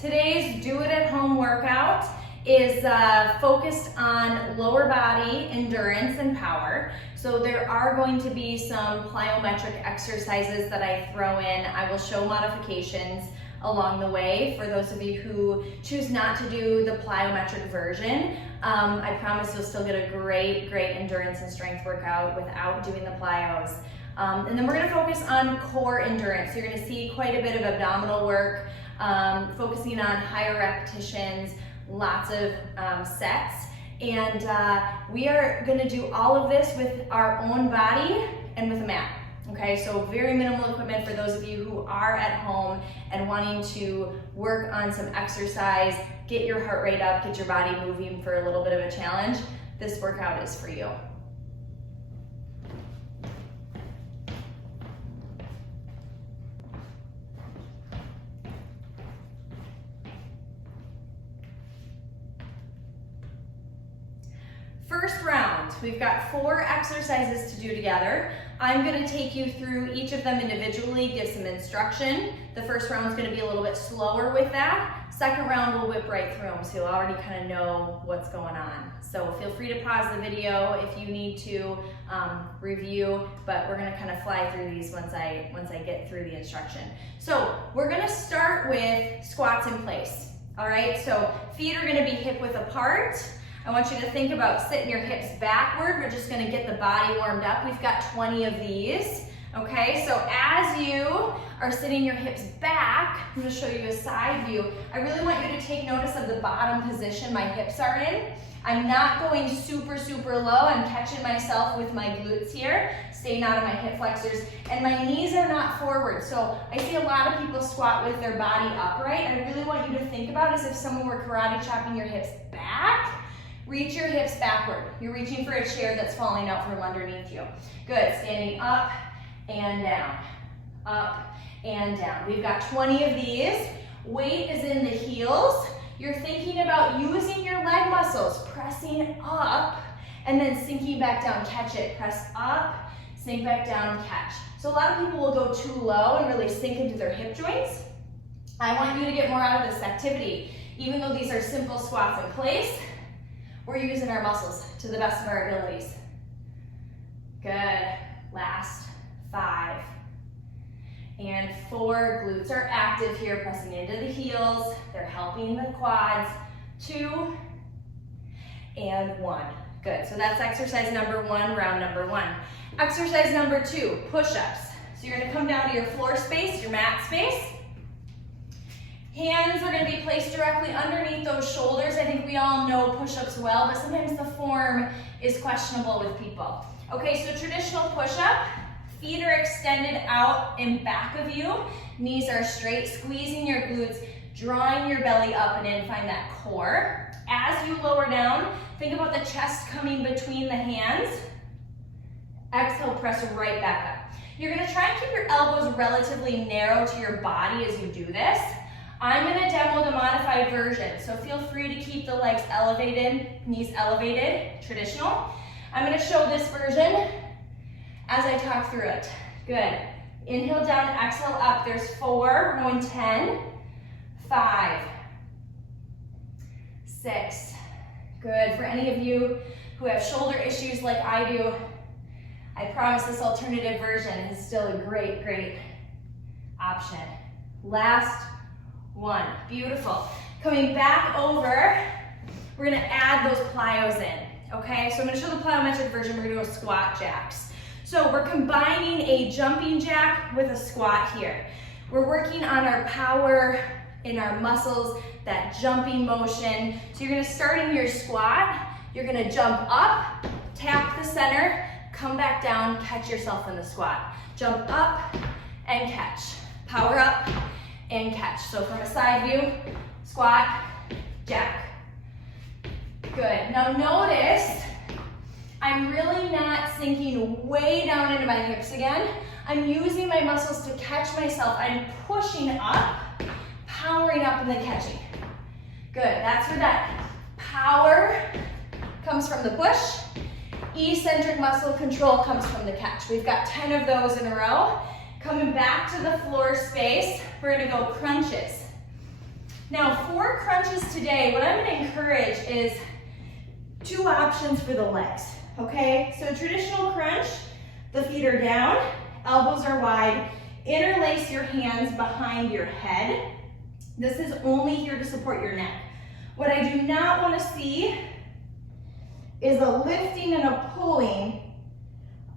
Today's Do It at Home workout is focused on lower body endurance and power. So there are going to be some plyometric exercises that I throw in. I will show modifications along the way for those of you who choose not to do the plyometric version. I promise you'll still get a great endurance and strength workout without doing the plyos. And then we're gonna focus on core endurance. You're gonna see quite a bit of abdominal work, focusing on higher repetitions, lots of sets. And we are gonna do all of this with our own body and with a mat. Okay, so very minimal equipment for those of you who are at home and wanting to work on some exercise, get your heart rate up, get your body moving for a little bit of a challenge. This workout is for you. First round, we've got 4 exercises to do together. I'm gonna take you through each of them individually, give some instruction. The first round is gonna be a little bit slower with that. Second round, we'll whip right through them, so you'll already kind of know what's going on. So feel free to pause the video if you need to review, but we're gonna kind of fly through these once I get through the instruction. So we're gonna start with squats in place. All right, so feet are gonna be hip width apart. I want you to think about sitting your hips backward. We're just gonna get the body warmed up. We've got 20 of these, okay? So as you are sitting your hips back, I'm gonna show you a side view. I really want you to take notice of the bottom position my hips are in. I'm not going super low. I'm catching myself with my glutes here, staying out of my hip flexors, and my knees are not forward. So I see a lot of people squat with their body upright. I really want you to think about as if someone were karate chopping your hips back. Reach your hips backward. You're reaching for a chair that's falling out from underneath you. Good, standing up and down, up and down. We've got 20 of these. Weight is in the heels. You're thinking about using your leg muscles, pressing up and then sinking back down, catch it. Press up, sink back down, catch. So a lot of people will go too low and really sink into their hip joints. I want you to get more out of this activity. Even though these are simple squats in place, we're using our muscles to the best of our abilities. Good. Last 5. And 4. Glutes are active here, pressing into the heels. They're helping the quads. 2 and 1. Good. So that's exercise number 1, round number 1. Exercise number 2, push-ups. So you're going to come down to your floor space, your mat space. Hands are going to be placed directly underneath those shoulders. I think we all know push-ups well, but sometimes the form is questionable with people. Okay, so traditional push-up, feet are extended out in back of you, knees are straight, squeezing your glutes, drawing your belly up and in, find that core. As you lower down, think about the chest coming between the hands. Exhale, press right back up. You're going to try and keep your elbows relatively narrow to your body as you do this. I'm going to demo the modified version, so feel free to keep the legs elevated, knees elevated, traditional. I'm going to show this version as I talk through it. Good. Inhale down, exhale up. There's 4, we're going 10, 5, 6. Good. For any of you who have shoulder issues like I do, I promise this alternative version is still a great option. Last 1. Beautiful. Coming back over, we're going to add those plyos in. Okay, so I'm going to show the plyometric version. We're going to go squat jacks. So we're combining a jumping jack with a squat here. We're working on our power in our muscles, that jumping motion. So you're going to start in your squat. You're going to jump up, tap the center, come back down, catch yourself in the squat. Jump up and catch. Power up and catch. So from a side view, squat, jack. Good. Now notice, I'm really not sinking way down into my hips again. I'm using my muscles to catch myself. I'm pushing up, powering up and then catching. Good. That's where that power comes from the push. Eccentric muscle control comes from the catch. We've got 10 of those in a row. Coming back to the floor space, we're gonna go crunches. Now, for crunches today, what I'm gonna encourage is 2 options for the legs, okay? So traditional crunch, the feet are down, elbows are wide, interlace your hands behind your head. This is only here to support your neck. What I do not want to see is a lifting and a pulling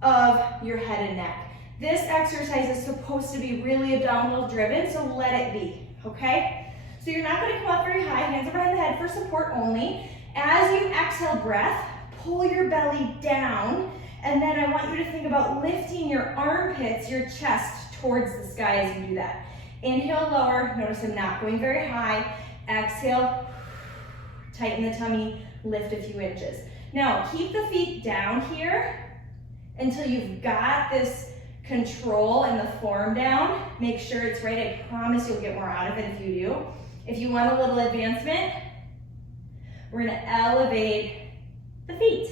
of your head and neck. This exercise is supposed to be really abdominal driven, so let it be, okay? So you're not going to come up very high, hands are behind the head for support only. As you exhale breath, pull your belly down, and then I want you to think about lifting your armpits, your chest towards the sky as you do that. Inhale, lower. Notice I'm not going very high. Exhale, tighten the tummy, lift a few inches. Now, keep the feet down here until you've got this control and the form down. Make sure it's right. I promise you'll get more out of it if you do. If you want a little advancement, we're gonna elevate the feet.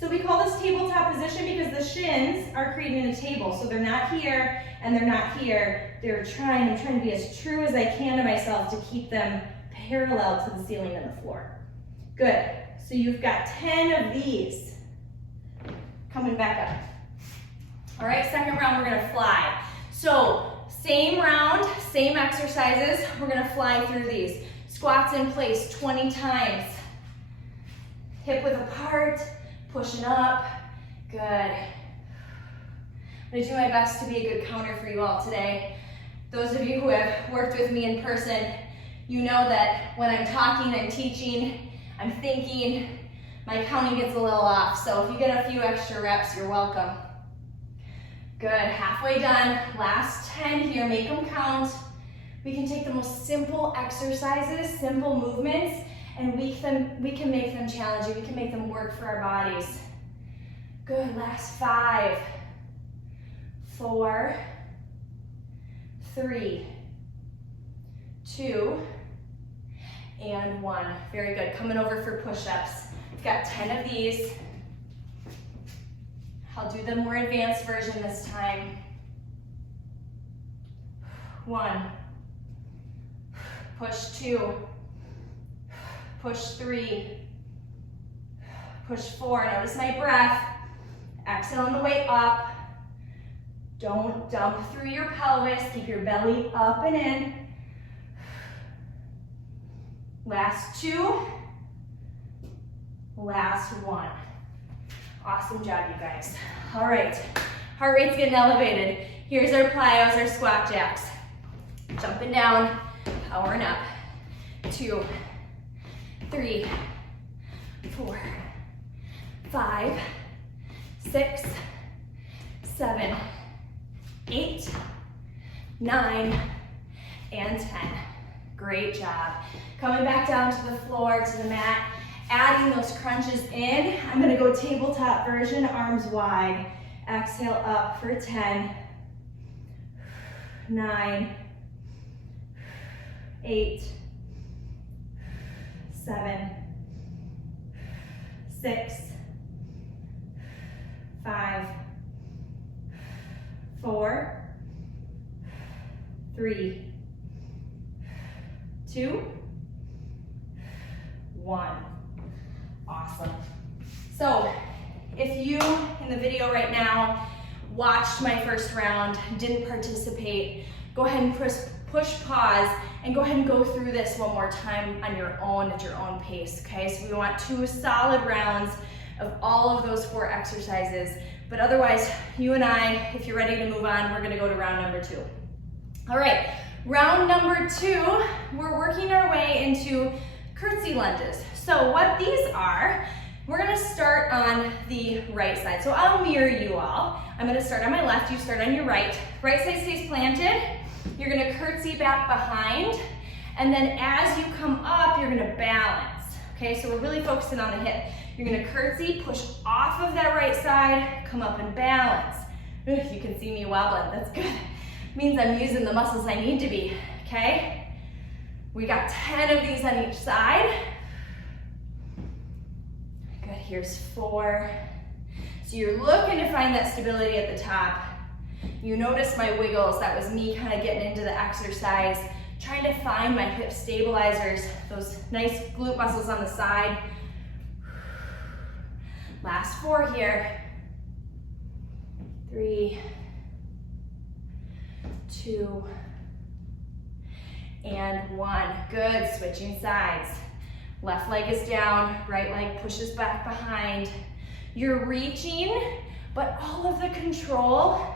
So we call this tabletop position because the shins are creating a table. So they're not here and they're not here. I'm trying to be as true as I can to myself to keep them parallel to the ceiling and the floor. Good. So you've got 10 of these coming back up. All right, second round, we're gonna fly. So same round, same exercises. We're gonna fly through these. Squats in place 20 times. Hip width apart, pushing up. Good. I'm gonna do my best to be a good counter for you all today. Those of you who have worked with me in person, you know that when I'm talking, I'm teaching, I'm thinking, my counting gets a little off. So if you get a few extra reps, you're welcome. Good, halfway done. Last 10 here, make them count. We can take the most simple exercises, simple movements, and we can make them challenging. We can make them work for our bodies. Good, last 5, 4, 3, 2, and 1. Very good. Coming over for push-ups. We've got 10 of these. I'll do the more advanced version this time. 1. Push 2. Push 3. Push 4. Notice my breath. Exhale on the way up. Don't dump through your pelvis. Keep your belly up and in. Last 2. Last 1. Awesome job, you guys. All right, heart rate's getting elevated. Here's our plyos, our squat jacks. Jumping down, powering up. 2, 3, 4, 5, 6, 7, 8, 9, and 10. Great job. Coming back down to the floor, to the mat, adding those crunches in. I'm gonna go tabletop version, arms wide. Exhale up for 10, 9, 8, 7, 6, 5, 4, 3, 2, 1. Awesome. So if you, in the video right now, watched my first round, didn't participate, go ahead and push pause and go ahead and go through this one more time on your own, at your own pace, okay? So we want 2 solid rounds of all of those 4 exercises, but otherwise, you and I, if you're ready to move on, we're gonna go to round number 2. All right, round number 2, we're working our way into curtsy lunges. So what these are, we're gonna start on the right side. So I'll mirror you all. I'm gonna start on my left, you start on your right. Right side stays planted. You're gonna curtsy back behind. And then as you come up, you're gonna balance. Okay, so we're really focusing on the hip. You're gonna curtsy, push off of that right side, come up and balance. Ugh, you can see me wobbling, that's good. Means I'm using the muscles I need to be, okay? We got 10 of these on each side. Good, here's 4. So you're looking to find that stability at the top. You notice my wiggles, that was me kind of getting into the exercise, Trying to find my hip stabilizers, those nice glute muscles on the side. Last 4 here. 3, 2, and 1. Good, switching sides. Left leg is down, right leg pushes back behind. You're reaching, but all of the control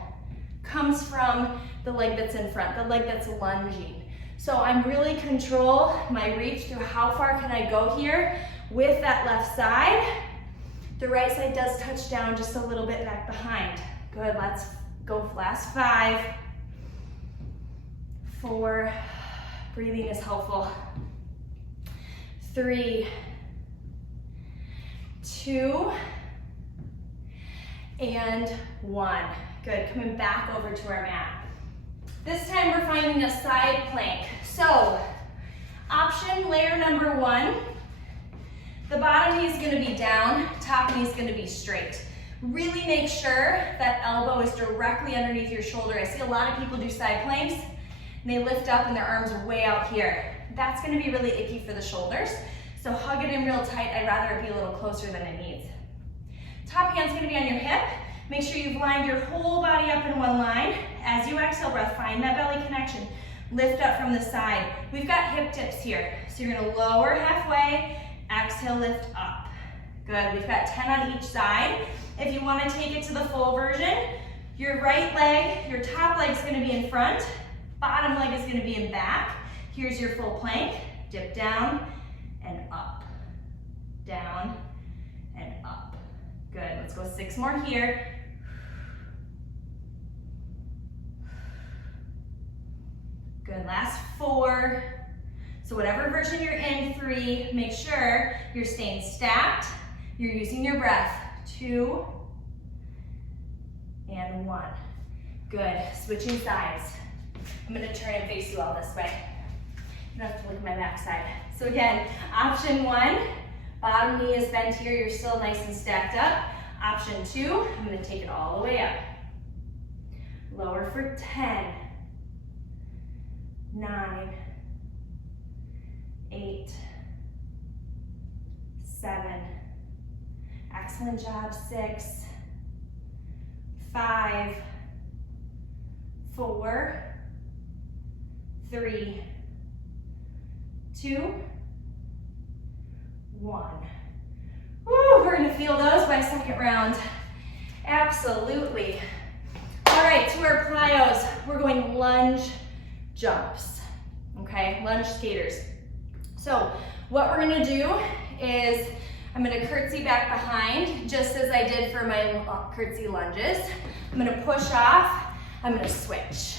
comes from the leg that's in front, the leg that's lunging. So I'm really control my reach through how far can I go here with that left side. The right side does touch down just a little bit back behind. Good, let's go last 5, 4, breathing is helpful. 3, 2, and 1. Good, coming back over to our mat. This time we're finding a side plank. So, option layer number 1, the bottom knee is gonna be down, top knee is gonna be straight. Really make sure that elbow is directly underneath your shoulder. I see a lot of people do side planks, and they lift up and their arms are way out here. That's gonna be really icky for the shoulders, so hug it in real tight. I'd rather it be a little closer than it needs. Top hand's gonna be on your hip. Make sure you've lined your whole body up in one line. As you exhale breath, find that belly connection. Lift up from the side. We've got hip dips here, so you're gonna lower halfway, exhale, lift up. Good, we've got 10 on each side. If you wanna take it to the full version, your right leg, your top leg is gonna be in front, bottom leg is gonna be in back. Here's your full plank. Dip down and up, down and up. Good, let's go 6 more here. Good, last 4. So whatever version you're in, 3, make sure you're staying stacked, you're using your breath. 2, and 1. Good, switching sides. I'm gonna turn and face you all this way. You don't have to look at my back side. So again, option 1, bottom knee is bent here, you're still nice and stacked up. Option 2, I'm gonna take it all the way up. Lower for 10, 9, 8, 7, excellent job, 6, 5, 4, 3, 2, 1. Woo, we're gonna feel those by second round. Absolutely. All right, to our plyos, we're going lunge jumps, okay? Lunge skaters. So what we're gonna do is I'm gonna curtsy back behind, just as I did for my curtsy lunges. I'm gonna push off, I'm gonna switch,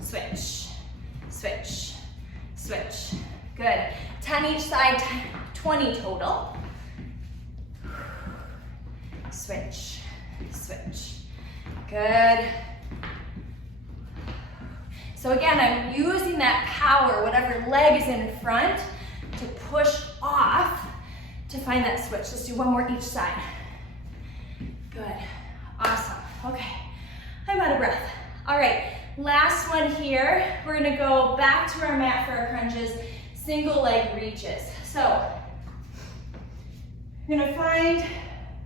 switch, switch, switch. Good, 10 each side, 20 total. Switch, switch, good. So again, I'm using that power, whatever leg is in front, to push off to find that switch. Let's do one more each side. Good, awesome, okay. I'm out of breath. All right, last one here. We're gonna go back to our mat for our crunches, single leg reaches. So, you're gonna find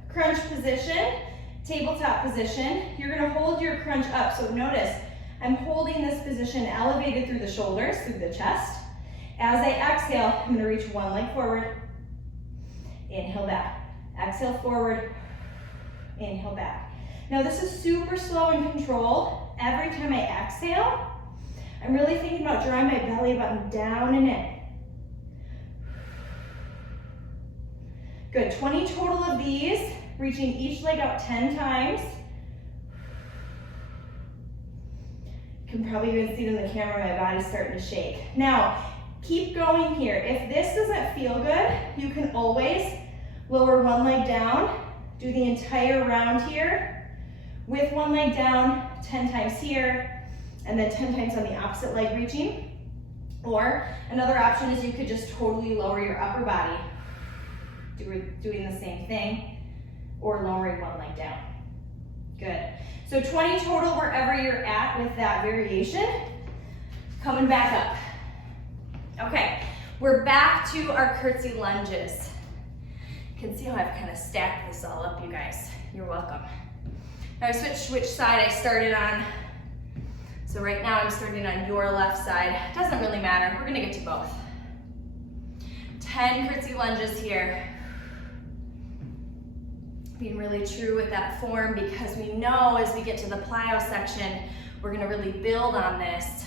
crunch position, tabletop position. You're gonna hold your crunch up, so notice, I'm holding this position elevated through the shoulders, through the chest. As I exhale, I'm gonna reach one leg forward, inhale back. Exhale forward, inhale back. Now this is super slow and controlled. Every time I exhale, I'm really thinking about drawing my belly button down and in. Good, 20 total of these, reaching each leg out 10 times. You can probably even see it in the camera, my body's starting to shake. Now, keep going here. If this doesn't feel good, you can always lower one leg down, do the entire round here, with one leg down, 10 times here, and then 10 times on the opposite leg reaching. Or another option is you could just totally lower your upper body, doing the same thing, or lowering one leg down. Good. So 20 total wherever you're at with that variation. Coming back up. Okay, we're back to our curtsy lunges. You can see how I've kind of stacked this all up, you guys. You're welcome. Now I switched which side I started on. So right now I'm starting on your left side. Doesn't really matter, we're gonna get to both. 10 curtsy lunges here. Being really true with that form, because we know as we get to the plyo section, we're gonna really build on this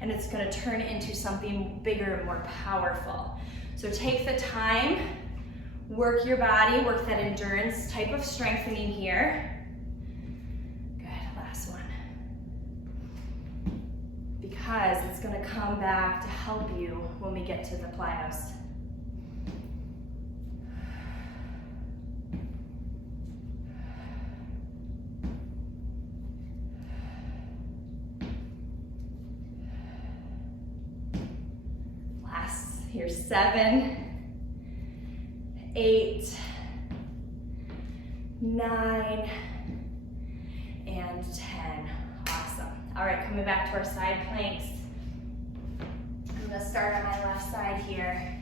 and it's gonna turn into something bigger and more powerful. So take the time, work your body, work that endurance type of strengthening here. Good, last one. Because it's gonna come back to help you when we get to the plyos. Here's 7, 8, 9, and 10. Awesome. All right, coming back to our side planks. I'm gonna start on my left side here.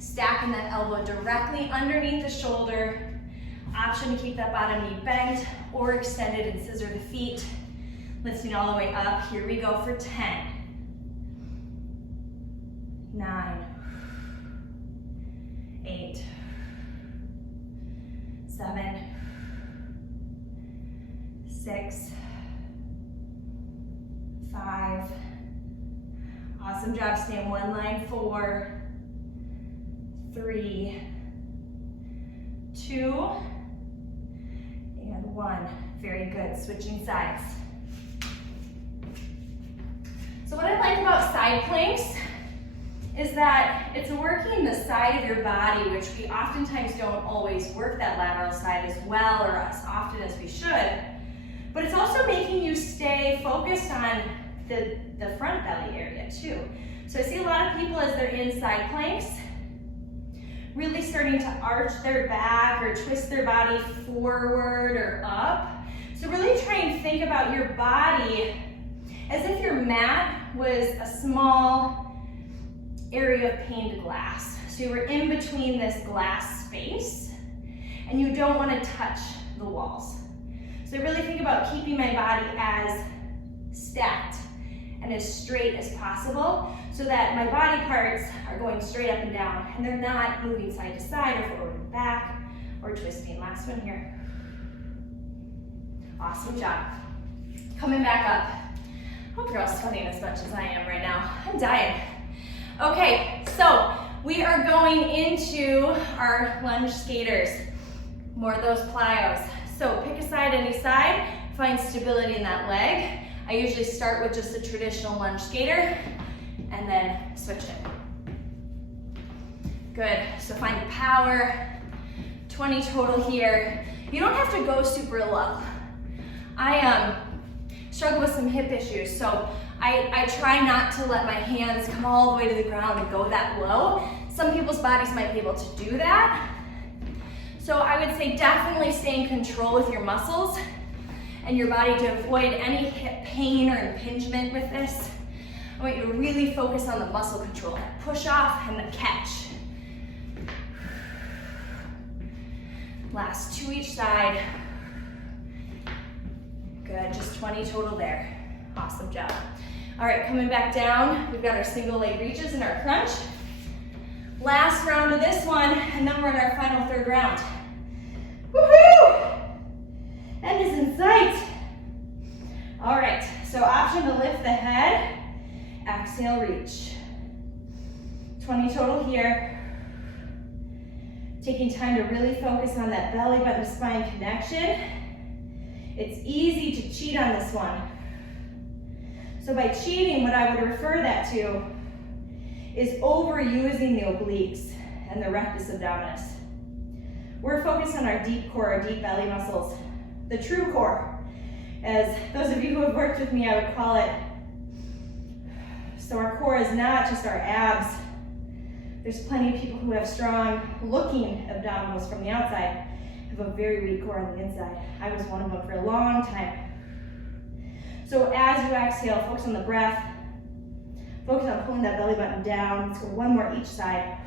Stacking that elbow directly underneath the shoulder. Option to keep that bottom knee bent or extended and scissor the feet. Lifting all the way up. Here we go for 10, 9, 8, 7, 6, 5. Awesome job. Stay in one line. 4, 3, 2, and 1. Very good. Switching sides. So what I like about side planks is that it's working the side of your body, which we oftentimes don't always work that lateral side as well or as often as we should, but it's also making you stay focused on the front belly area too. So I see a lot of people as they're in side planks, really starting to arch their back or twist their body forward or up. So really try and think about your body as if your mat was a small area of paned glass. So you were in between this glass space and you don't want to touch the walls. So I really think about keeping my body as stacked and as straight as possible so that my body parts are going straight up and down and they're not moving side to side or forward and back or twisting. Last one here. Awesome job. Coming back up. Hope you're all sweating as much as I am right now. I'm dying. Okay, so we are going into our lunge skaters. More of those plyos. So pick a side, any side, find stability in that leg. I usually start with just a traditional lunge skater and then switch it. Good, so find the power. 20 total here. You don't have to go super low. I struggle with some hip issues, so I try not to let my hands come all the way to the ground and go that low. Some people's bodies might be able to do that. So I would say definitely stay in control with your muscles and your body to avoid any hip pain or impingement with this. I want you to really focus on the muscle control, that push off and the catch. Last 2 each side. Good, just 20 total there. Awesome job. All right, coming back down, we've got our single leg reaches and our crunch. Last round of this one, and then we're in our final third round. Woohoo! End is in sight. All right, so option to lift the head, exhale, reach. 20 total here. Taking time to really focus on that belly button spine connection. It's easy to cheat on this one. So by cheating, what I would refer that to is overusing the obliques and the rectus abdominis. We're focused on our deep core, our deep belly muscles, the true core. As those of you who have worked with me, I would call it. So our core is not just our abs. There's plenty of people who have strong looking abdominals from the outside, have a very weak core on the inside. I was one of them for a long time. So as you exhale, focus on the breath. Focus on pulling that belly button down. Let's go one more each side.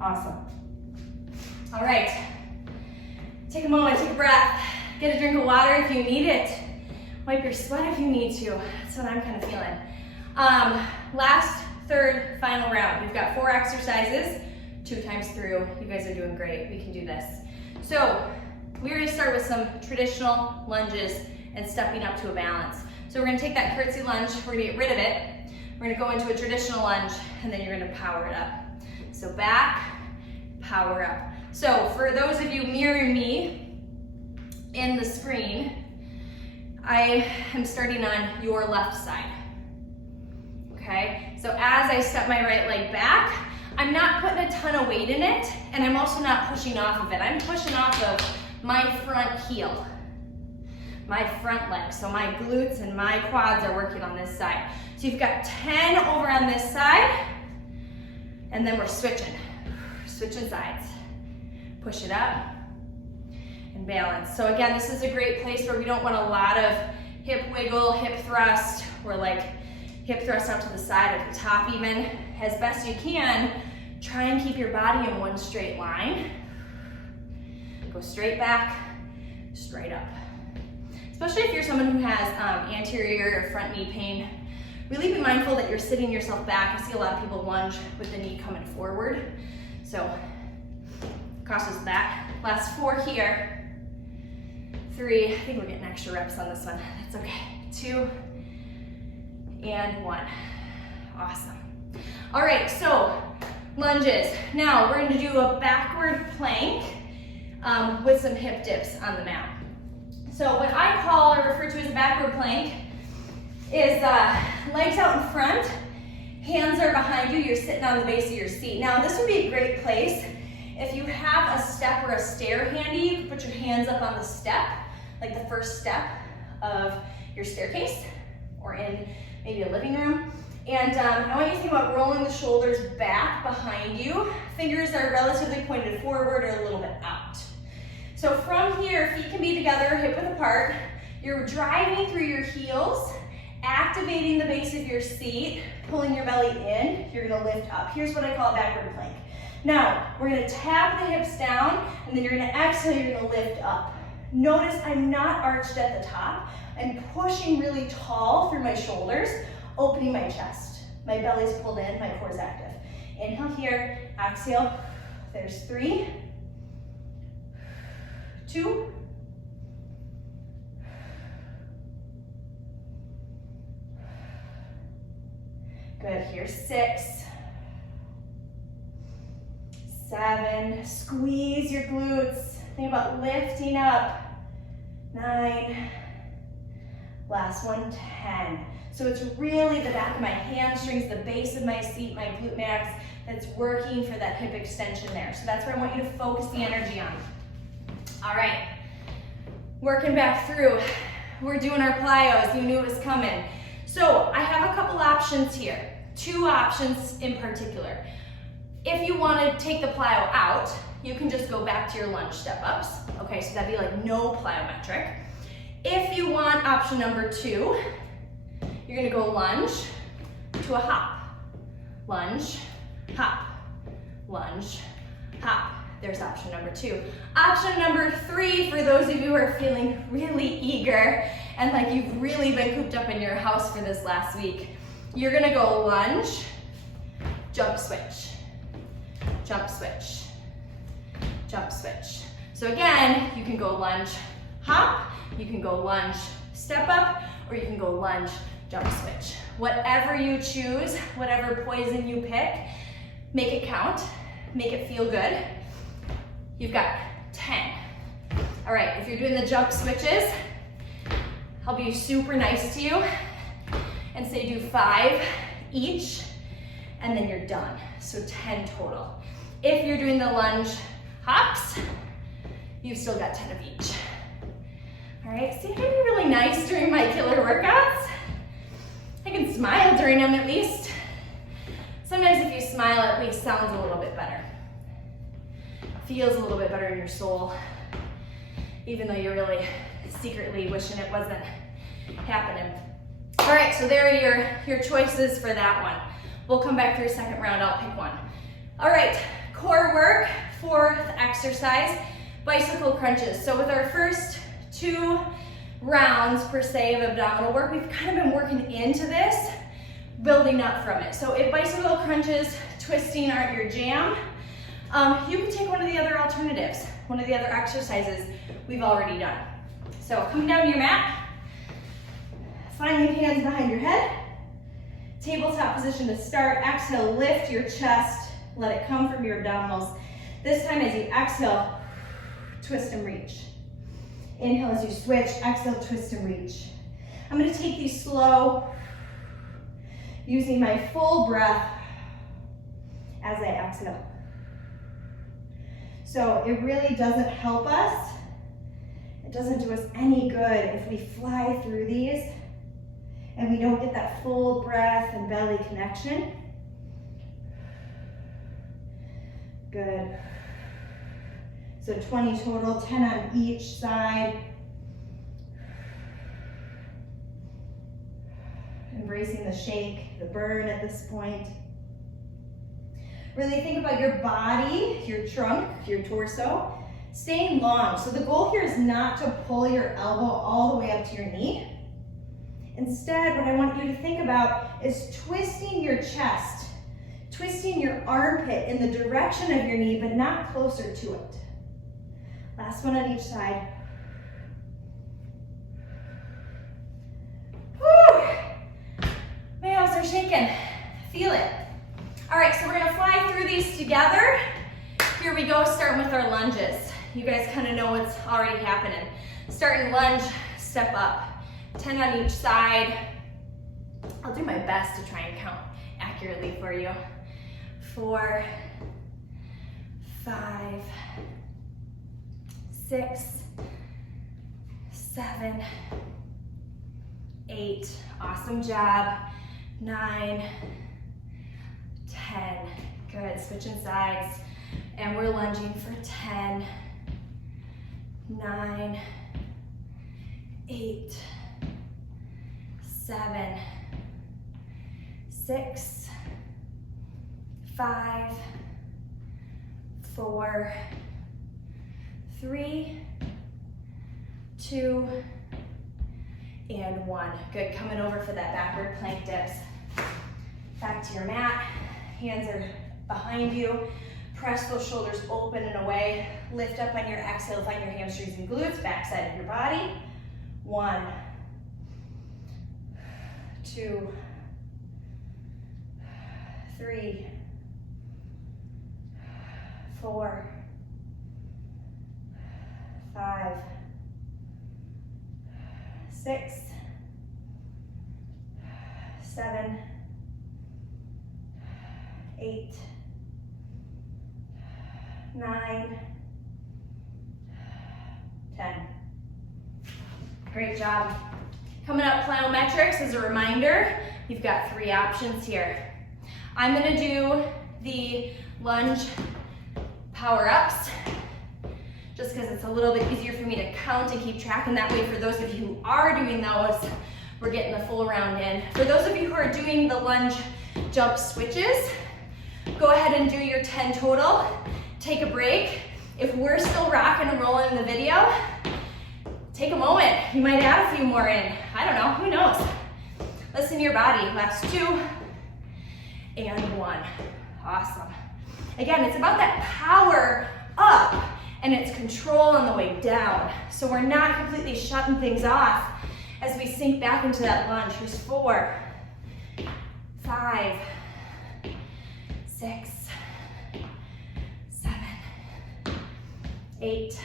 Awesome. All right, take a moment, take a breath, get a drink of water if you need it. Wipe your sweat if you need to. That's what I'm kind of feeling. Last, third, final round. We've got 4 exercises, 2 times through. You guys are doing great, we can do this. So we're gonna start with some traditional lunges and stepping up to a balance. So we're gonna take that curtsy lunge, we're gonna get rid of it. We're gonna go into a traditional lunge and then you're gonna power it up. So back, power up. So for those of you mirroring me in the screen, I am starting on your left side, okay? So as I step my right leg back, I'm not putting a ton of weight in it, and I'm also not pushing off of it. I'm pushing off of my front heel, my front leg. So my glutes and my quads are working on this side. So you've got 10 over on this side, and then we're switching sides. Push it up and balance. So again, this is a great place where we don't want a lot of hip wiggle, hip thrust, or like hip thrust out to the side or the top even. As best you can, try and keep your body in one straight line. Go straight back, straight up. Especially if you're someone who has anterior or front knee pain, really be mindful that you're sitting yourself back. I see a lot of people lunge with the knee coming forward. So cautious of that. Last 4 here. 3, I think we're getting extra reps on this one. That's okay. 2 and 1. Awesome. All right, so lunges. Now we're gonna do a backward plank with some hip dips on the mat. So what I call or refer to as a backward plank is legs out in front, hands are behind you, you're sitting on the base of your seat. Now this would be a great place if you have a step or a stair handy. You can put your hands up on the step, like the first step of your staircase or in maybe a living room. And I want you to think about rolling the shoulders back behind you. Fingers are relatively pointed forward or a little bit out. So from here, feet can be together, hip width apart. You're driving through your heels, activating the base of your seat, pulling your belly in. You're gonna lift up. Here's what I call a backward plank. Now, we're gonna tap the hips down, and then you're gonna exhale, you're gonna lift up. Notice I'm not arched at the top. I'm pushing really tall through my shoulders, opening my chest. My belly's pulled in, my core's active. Inhale here, exhale. There's 3, 2, good, here's 6, 7, squeeze your glutes. Think about lifting up. 9, last one, 10. So it's really the back of my hamstrings, the base of my seat, my glute max that's working for that hip extension there. So that's where I want you to focus the energy on. All right, working back through. We're doing our plyos, you knew it was coming. So I have a couple options here, 2 options in particular. If you want to take the plyo out, you can just go back to your lunge step-ups. Okay, so that'd be like no plyometric. If you want option number 2, you're gonna go lunge to a hop. Lunge, hop, lunge, hop. There's option number 2. Option number 3, for those of you who are feeling really eager and like you've really been cooped up in your house for this last week, you're gonna go lunge, jump switch, jump switch, jump switch. So again, you can go lunge, hop, you can go lunge, step up, or you can go lunge, jump switch. Whatever you choose, whatever poison you pick, make it count, make it feel good. You've got 10. All right, if you're doing the jump switches, I'll be super nice to you and say do 5 each, and then you're done. So 10 total. If you're doing the lunge hops, you've still got 10 of each. All right, see, I can be really nice during my killer workouts. I can smile during them at least. Sometimes if you smile, it at least sounds a little bit better. Feels a little bit better in your soul, even though you're really secretly wishing it wasn't happening. All right, so there are your choices for that one. We'll come back through second round, I'll pick one. All right, core work, fourth exercise, bicycle crunches. So with our first 2 rounds per se of abdominal work, we've kind of been working into this, building up from it. So if bicycle crunches, twisting aren't your jam, you can take one of the other alternatives, one of the other exercises we've already done. So come down to your mat, find your hands behind your head, tabletop position to start. Exhale, lift your chest, let it come from your abdominals. This time as you exhale, twist and reach. Inhale as you switch, exhale, twist and reach. I'm gonna take these slow, using my full breath as I exhale. So it really doesn't help us. It doesn't do us any good if we fly through these and we don't get that full breath and belly connection. Good. So 20 total, 10 on each side. Embracing the shake, the burn at this point. Really think about your body, your trunk, your torso, staying long. So the goal here is not to pull your elbow all the way up to your knee. Instead, what I want you to think about is twisting your chest, twisting your armpit in the direction of your knee, but not closer to it. Last one on each side. Whew. Man, I'm so shaking. Feel it. All right, so we're gonna fly through these together. Here we go, starting with our lunges. You guys kind of know what's already happening. Starting lunge, step up. 10 on each side. I'll do my best to try and count accurately for you. 4, 5, 6, 7, 8. Awesome job. 9, 10. Good. Switching sides. And we're lunging for 10, 9, 8, 7, 6, 5, 4, 3, 2, and 1. Good, coming over for that backward plank dips. Back to your mat, hands are behind you. Press those shoulders open and away. Lift up on your exhale, find your hamstrings and glutes, backside of your body. 1, 2, 3, 4, 5, 6, 7, 8, 9, 10. Great job. Coming up, plyometrics. As a reminder, you've got 3 options here. I'm gonna do the lunge power-ups, just because it's a little bit easier for me to count and keep track, and that way for those of you who are doing those, we're getting the full round in. For those of you who are doing the lunge jump switches, go ahead and do your 10 total. Take a break. If we're still rocking and rolling in the video, take a moment. You might add a few more in. I don't know, who knows? Listen to your body. Last 2 and 1. Awesome. Again, it's about that power up and it's control on the way down. So we're not completely shutting things off as we sink back into that lunge. Here's 4, 5, 6, 7, 8,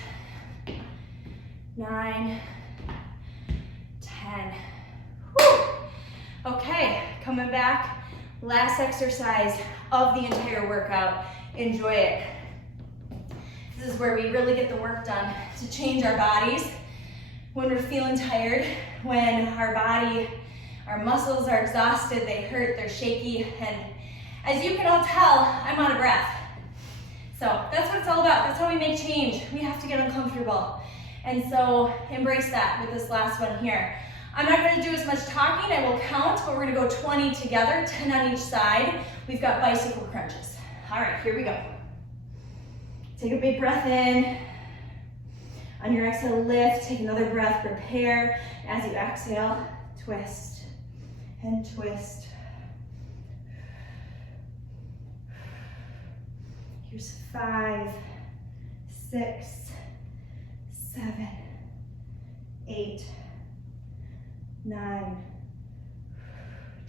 9, 10. Whew. Okay, coming back. Last exercise of the entire workout. Enjoy it. This is where we really get the work done to change our bodies when we're feeling tired, when our body, our muscles are exhausted, they hurt, they're shaky, and as you can all tell, I'm out of breath. So that's what it's all about. That's how we make change. We have to get uncomfortable. And so embrace that with this last one here. I'm not going to do as much talking. I will count, but we're going to go 20 together, 10 on each side. We've got bicycle crunches. All right, here we go. Take a big breath in. On your exhale, lift. Take another breath, prepare. As you exhale, twist and twist. Here's 5, 6, 7, 8, 9,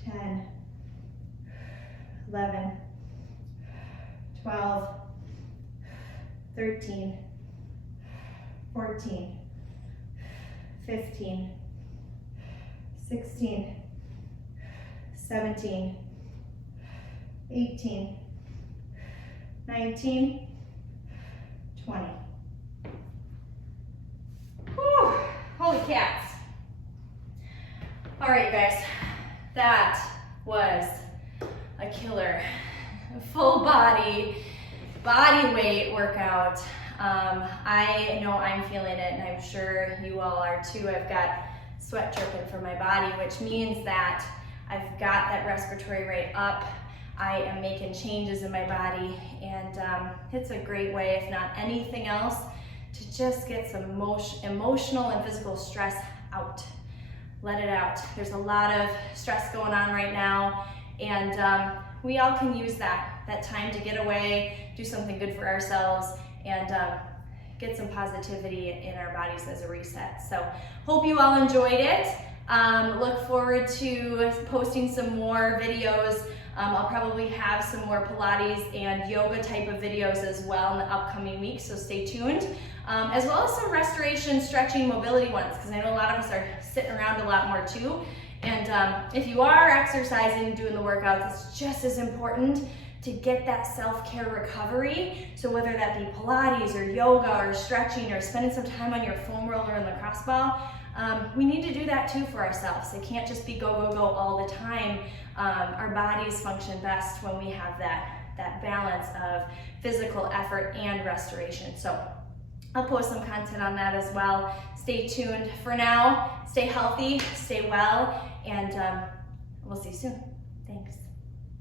10, 11, 12, 13, 14, 15, 16, 17, 18, 19, 20. Whew, holy cats. All right, you guys, that was a killer full body weight workout. I know I'm feeling it, and I'm sure you all are too. I've got sweat dripping from my body, which means that I've got that respiratory rate up. I am making changes in my body, and it's a great way, if not anything else, to just get some emotional and physical stress out. Let it out. There's a lot of stress going on right now, and we all can use that time to get away, do something good for ourselves, and get some positivity in our bodies as a reset. So hope you all enjoyed it. Look forward to posting some more videos. I'll probably have some more Pilates and yoga type of videos as well in the upcoming weeks, so stay tuned. As well as some restoration, stretching, mobility ones, because I know a lot of us are sitting around a lot more too. And if you are exercising, doing the workouts, it's just as important to get that self-care recovery. So whether that be Pilates or yoga or stretching or spending some time on your foam roller and lacrosse ball, we need to do that too for ourselves. It can't just be go, go, go all the time. Our bodies function best when we have that balance of physical effort and restoration. So I'll post some content on that as well. Stay tuned. For now, stay healthy, stay well, and we'll see you soon. Thanks.